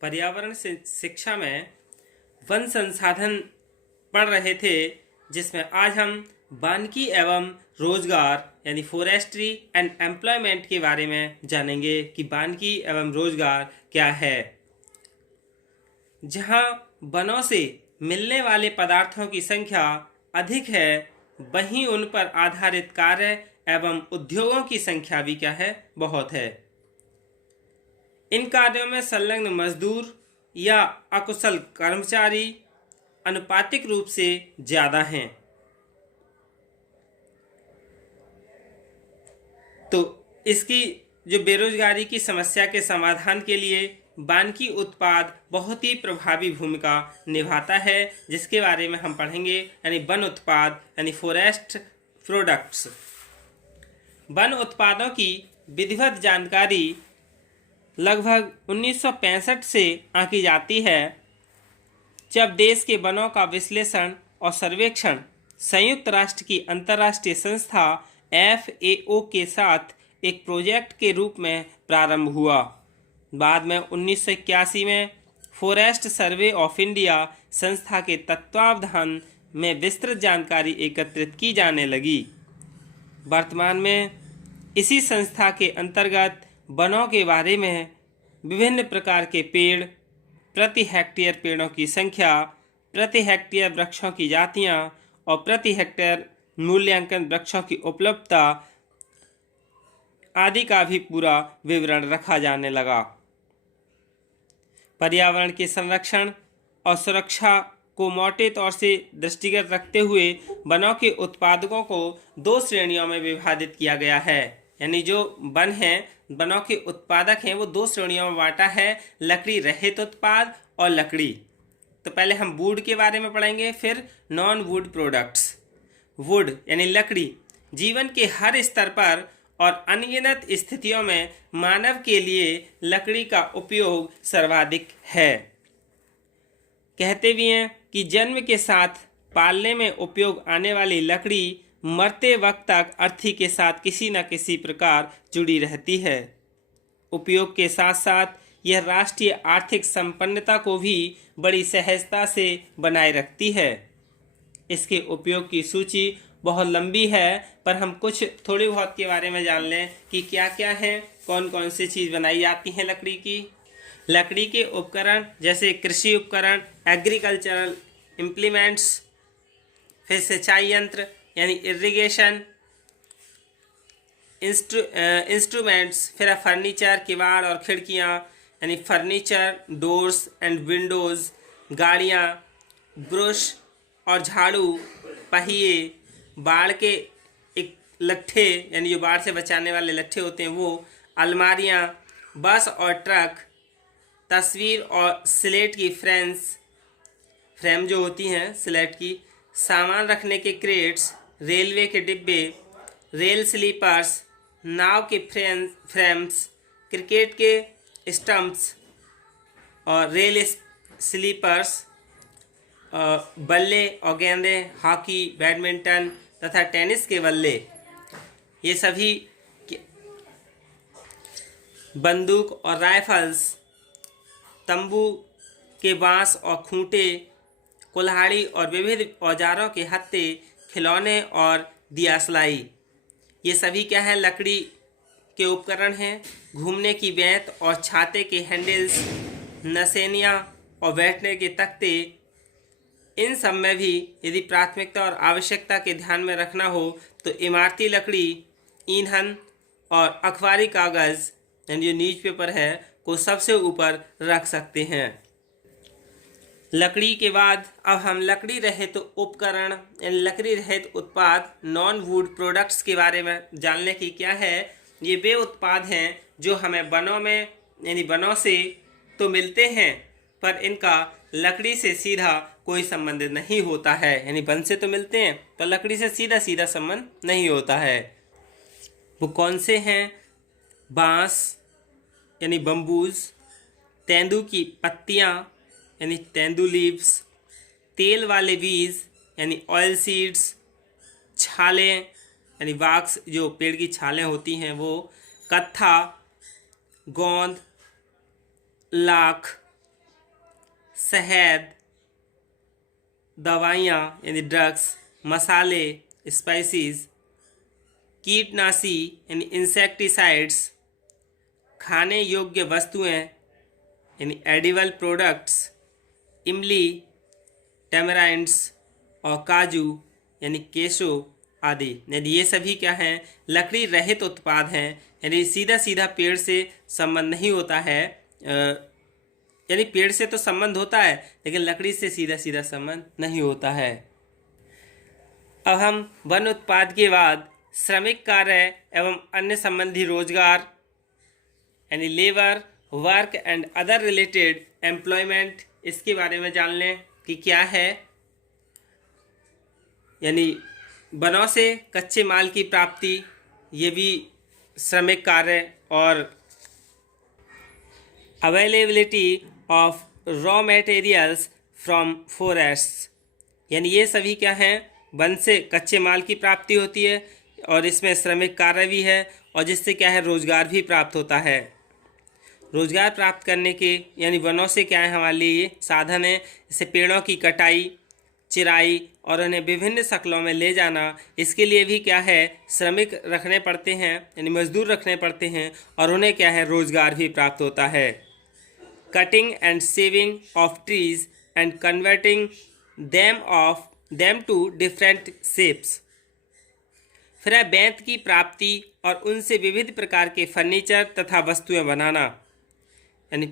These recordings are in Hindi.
पर्यावरण से शिक्षा में वन संसाधन पढ़ रहे थे, जिसमें आज हम वानिकी एवं रोजगार यानी फॉरेस्ट्री एंड एम्प्लॉयमेंट के बारे में जानेंगे कि वानिकी एवं रोजगार क्या है। जहां वनों से मिलने वाले पदार्थों की संख्या अधिक है, वहीं उन पर आधारित कार्य एवं उद्योगों की संख्या भी क्या है, बहुत है। इन कार्यों में संलग्न मजदूर या अकुशल कर्मचारी अनुपातिक रूप से ज्यादा हैं। तो इसकी जो बेरोजगारी की समस्या के समाधान के लिए वानिकी उत्पाद बहुत ही प्रभावी भूमिका निभाता है, जिसके बारे में हम पढ़ेंगे, यानी वन उत्पाद यानी फॉरेस्ट प्रोडक्ट्स। वन उत्पादों की विधिवत जानकारी लगभग 1965 से आंकी जाती है, जब देश के वनों का विश्लेषण और सर्वेक्षण संयुक्त राष्ट्र की अंतर्राष्ट्रीय संस्था FAO के साथ एक प्रोजेक्ट के रूप में प्रारंभ हुआ। बाद में 1981 में फॉरेस्ट सर्वे ऑफ इंडिया संस्था के तत्वावधान में विस्तृत जानकारी एकत्रित की जाने लगी। वर्तमान में इसी संस्था के अंतर्गत वनों के बारे में विभिन्न प्रकार के पेड़, प्रति हेक्टेयर पेड़ों की संख्या, प्रति हेक्टेयर वृक्षों की जातियां और प्रति हेक्टेयर मूल्यांकन वृक्षों की उपलब्धता आदि का भी पूरा विवरण रखा जाने लगा। पर्यावरण के संरक्षण और सुरक्षा को मोटे तौर से दृष्टिगत रखते हुए वनों के उत्पादकों को दो श्रेणियों में विभाजित किया गया है। यानी जो वन हैं, वनों के उत्पादक हैं, वो दो श्रेणियों में बांटा है, लकड़ी रहित उत्पाद और लकड़ी। तो पहले हम वुड के बारे में पढ़ेंगे, फिर नॉन वुड प्रोडक्ट्स। वुड यानी लकड़ी जीवन के हर स्तर पर और अनगिनत स्थितियों में मानव के लिए लकड़ी का उपयोग सर्वाधिक है। कहते भी हैं कि जन्म के साथ पालने में उपयोग आने वाली लकड़ी मरते वक्त तक अर्थी के साथ किसी न किसी प्रकार जुड़ी रहती है। उपयोग के साथ साथ यह राष्ट्रीय आर्थिक संपन्नता को भी बड़ी सहजता से बनाए रखती है। इसके उपयोग की सूची बहुत लंबी है, पर हम कुछ थोड़ी बहुत के बारे में जान लें कि क्या क्या है, कौन कौन सी चीज़ बनाई जाती हैं लकड़ी की। लकड़ी के उपकरण जैसे कृषि उपकरण, एग्रीकल्चरल इम्प्लीमेंट्स, फिर सिंचाई यंत्र यानी इरिगेशन इंस्ट्रूमेंट्स, फिर फर्नीचर, किवाड़ और खिड़कियाँ यानी फर्नीचर, डोर्स एंड विंडोज़, गाड़ियाँ, ब्रश और झाड़ू, पहिए, बाढ़ के एक लट्ठे यानी जो बाढ़ से बचाने वाले लट्ठे होते हैं वो, अलमारियाँ, बस और ट्रक, तस्वीर और स्लेट की फ्रेम जो होती हैं स्लेट की, सामान रखने के क्रेट्स, रेलवे के डिब्बे, रेल स्लीपर्स, नाव के फ्रेम्स, क्रिकेट के स्टंप्स और रेल स्लीपर्स, बल्ले और गेंदे, हॉकी, बैडमिंटन तथा टेनिस के बल्ले, ये सभी बंदूक और राइफल्स, तंबू के बांस और खूंटे, कुल्हाड़ी और विविध औजारों के हत्थे, खिलौने और दियासलाई, ये सभी क्या है, लकड़ी के उपकरण हैं। घूमने की बेंत और छाते के हैंडल्स, नसेनियाँ और बैठने के तख्ते, इन सब में भी यदि प्राथमिकता और आवश्यकता के ध्यान में रखना हो तो इमारती लकड़ी, ईंधन और अखबारी कागज़ यानी जो न्यूज़पेपर है को सबसे ऊपर रख सकते हैं। लकड़ी के बाद अब हम लकड़ी रहित उपकरण यानी लकड़ी रहित उत्पाद नॉन वुड प्रोडक्ट्स के बारे में जानने की क्या है। ये वे उत्पाद हैं जो हमें वनों में यानी वनों से तो मिलते हैं, पर इनका लकड़ी से सीधा कोई संबंध नहीं होता है। यानी वन से तो मिलते हैं पर लकड़ी से सीधा संबंध नहीं होता है। वो कौन से हैं? बांस यानी बम्बूज, तेंदू की पत्तियाँ यानी तेंदू लीव्स, तेल वाले बीज यानी ऑयल सीड्स, छालें यानी वाक्स जो पेड़ की छालें होती हैं वो, कत्था, गोंद, लाख, शहद, दवाइयाँ यानी ड्रग्स, मसाले, स्पाइसेस, कीटनाशी यानी इंसेक्टिसाइड्स, खाने योग्य वस्तुएं यानी एडिबल प्रोडक्ट्स, इमली, टेमराइंड्स और काजू यानी केशो आदि। यदि ये सभी क्या हैं, लकड़ी रहित उत्पाद हैं, यानी सीधा सीधा पेड़ से संबंध नहीं होता है। यानी पेड़ से तो संबंध होता है लेकिन लकड़ी से सीधा सीधा संबंध नहीं होता है। अब हम वन उत्पाद के बाद श्रमिक कार्य एवं अन्य संबंधी रोजगार यानी labour, work and other related employment, इसके बारे में जान लें कि क्या है। यानी वनों से कच्चे माल की प्राप्ति, ये भी श्रमिक कार्य, और availability of raw materials from forests, यानी ये सभी क्या हैं, वन से कच्चे माल की प्राप्ति होती है और इसमें श्रमिक कार्य भी है और जिससे क्या है, रोजगार भी प्राप्त होता है। रोजगार प्राप्त करने के यानी वनों से क्या है, हमारे लिए ये साधन है। जैसे पेड़ों की कटाई, चिराई और उन्हें विभिन्न शक्लों में ले जाना, इसके लिए भी क्या है, श्रमिक रखने पड़ते हैं यानी मजदूर रखने पड़ते हैं और उन्हें क्या है, रोजगार भी प्राप्त होता है। Cutting and sawing of trees and converting them to different shapes, फिर है बेंत की प्राप्ति और उनसे विविध प्रकार के फर्नीचर तथा वस्तुएं बनाना, यानी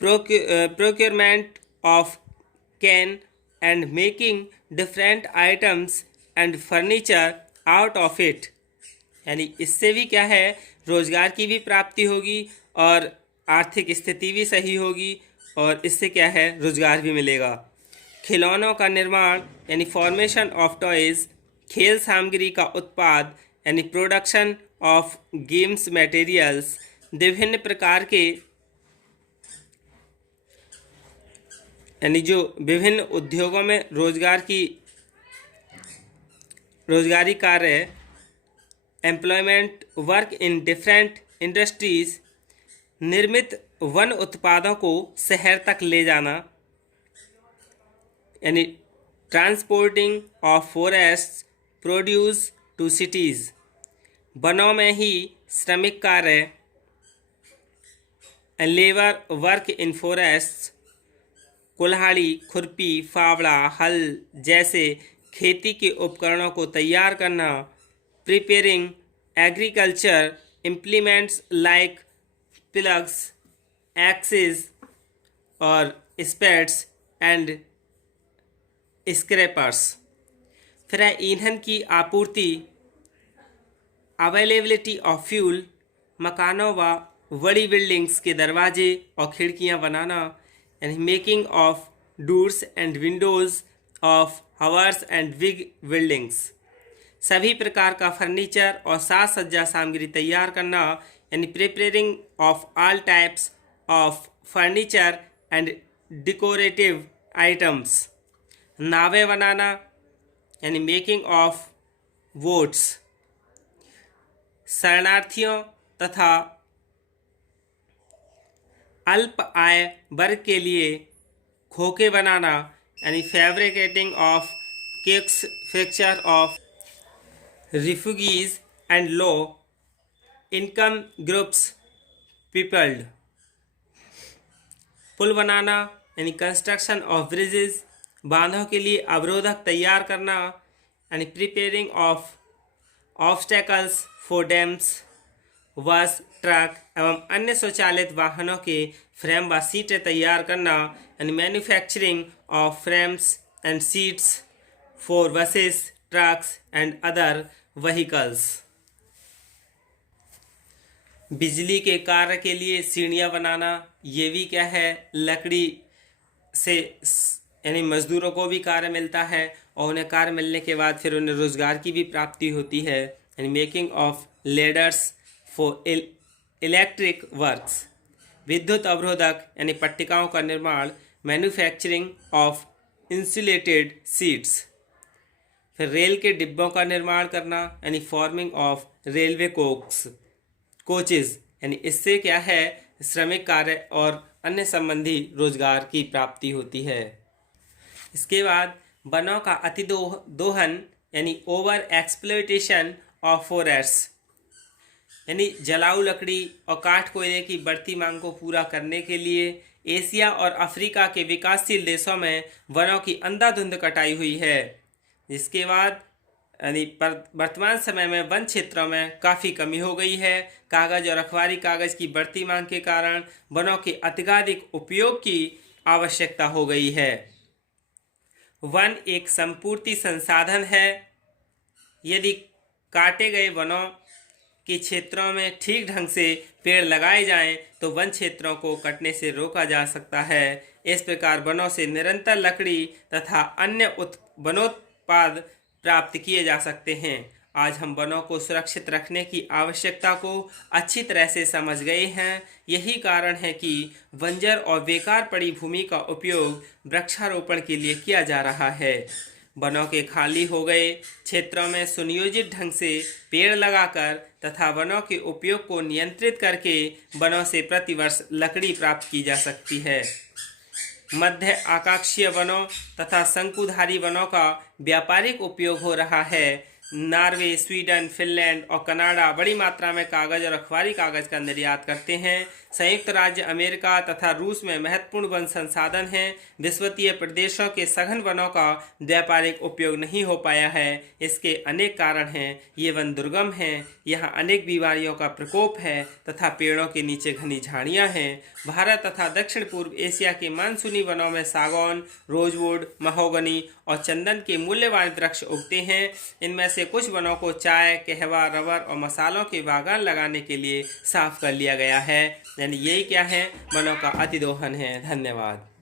procurement of can and making different items and furniture out of it, यानी इससे भी क्या है, रोजगार की भी प्राप्ति होगी और आर्थिक स्थिति भी सही होगी और इससे क्या है, रोजगार भी मिलेगा। खिलौनों का निर्माण यानी फॉर्मेशन ऑफ टॉयज, खेल सामग्री का उत्पाद यानी प्रोडक्शन ऑफ गेम्स मटेरियल्स, विभिन्न प्रकार के यानी जो विभिन्न उद्योगों में रोजगारी कार्य, employment, work in different industries, निर्मित वन उत्पादों को शहर तक ले जाना यानी transporting of forest produce to cities, वनों में ही श्रमिक कार्य, लेबर वर्क इन फॉरेस्ट, कुल्हाड़ी, खुरपी, फावड़ा, हल जैसे खेती के उपकरणों को तैयार करना, preparing agriculture implements like ploughs, axes और स्पेड्स एंड स्क्रैपर्स, फिर है ईंधन की आपूर्ति, अवेलेबिलिटी ऑफ फ्यूल, मकानों व बड़ी बिल्डिंग्स के दरवाजे और खिड़कियां बनाना, यानी making of doors and Windows of house and big buildings, सभी प्रकार का फर्नीचर और साज सज्जा सामग्री तैयार करना, यानी preparing of all types of furniture and decorative items, नावें बनाना यानी मेकिंग ऑफ बोट्स, शरणार्थियों तथा अल्प आय वर्ग के लिए खोखे बनाना यानी fabricating of cakes fixture of refugees and low income groups peopled, पुल बनाना यानी कंस्ट्रक्शन ऑफ ब्रिजेज, बांधों के लिए अवरोधक तैयार करना यानी preparing of obstacles for dams, बस, ट्रक एवं अन्य स्वचालित वाहनों के फ्रेम व सीटें तैयार करना यानी manufacturing of frames and seats for buses, trucks and other vehicles, बिजली के कार्य के लिए सीढ़ियाँ बनाना, ये भी क्या है, लकड़ी से यानी मजदूरों को भी कार्य मिलता है और उन्हें कार्य मिलने के बाद फिर उन्हें रोजगार की भी प्राप्ति होती है, यानी making of ladders for electric works, विद्युत अवरोधक यानी पट्टिकाओं का निर्माण, मैन्युफैक्चरिंग ऑफ इंसुलेटेड सीट्स, फिर रेल के डिब्बों का निर्माण करना यानी फॉर्मिंग ऑफ रेलवे कोचेज, यानी इससे क्या है, श्रमिक कार्य और अन्य संबंधी रोजगार की प्राप्ति होती है। इसके बाद वनों का अतिदोहन यानी ओवर एक्सप्लॉयटेशन ऑफ फॉरेस्ट, यानी जलाऊ लकड़ी और काठ कोयले की बढ़ती मांग को पूरा करने के लिए एशिया और अफ्रीका के विकासशील देशों में वनों की अंधाधुंध कटाई हुई है। जिसके बाद यानी वर्तमान समय में वन क्षेत्रों में काफ़ी कमी हो गई है। कागज़ और अखबारी कागज़ की बढ़ती मांग के कारण वनों के अत्यधिक उपयोग की आवश्यकता हो गई है। वन एक संपूर्ति संसाधन है। यदि काटे गए वनों के क्षेत्रों में ठीक ढंग से पेड़ लगाए जाएं तो वन क्षेत्रों को कटने से रोका जा सकता है। इस प्रकार वनों से निरंतर लकड़ी तथा अन्य वनोत्पाद प्राप्त किए जा सकते हैं। आज हम वनों को सुरक्षित रखने की आवश्यकता को अच्छी तरह से समझ गए हैं। यही कारण है कि बंजर और बेकार पड़ी भूमि का उपयोग वृक्षारोपण के लिए किया जा रहा है। वनों के खाली हो गए क्षेत्रों में सुनियोजित ढंग से पेड़ लगाकर तथा वनों के उपयोग को नियंत्रित करके वनों से प्रतिवर्ष लकड़ी प्राप्त की जा सकती है। मध्य आकाशीय वनों तथा शंकुधारी वनों का व्यापारिक उपयोग हो रहा है। नॉर्वे, स्वीडन, फिनलैंड और कनाडा बड़ी मात्रा में कागज और अखबारी कागज का निर्यात करते हैं। संयुक्त राज्य अमेरिका तथा रूस में महत्वपूर्ण वन संसाधन हैं। विश्वतीय प्रदेशों के सघन वनों का व्यापारिक उपयोग नहीं हो पाया है। इसके अनेक कारण हैं। ये वन दुर्गम हैं, यहाँ अनेक बीमारियों का प्रकोप है तथा पेड़ों के नीचे घनी झाड़ियाँ हैं। भारत तथा दक्षिण पूर्व एशिया के मानसूनी वनों में सागौन, रोजवुड, महोगनी और चंदन के मूल्यवान वृक्ष उगते हैं। इनमें से कुछ वनों को चाय, कहवा, रबर और मसालों के बागान लगाने के लिए साफ कर लिया गया है। यानी यही क्या है, वनों का अतिदोहन है। धन्यवाद।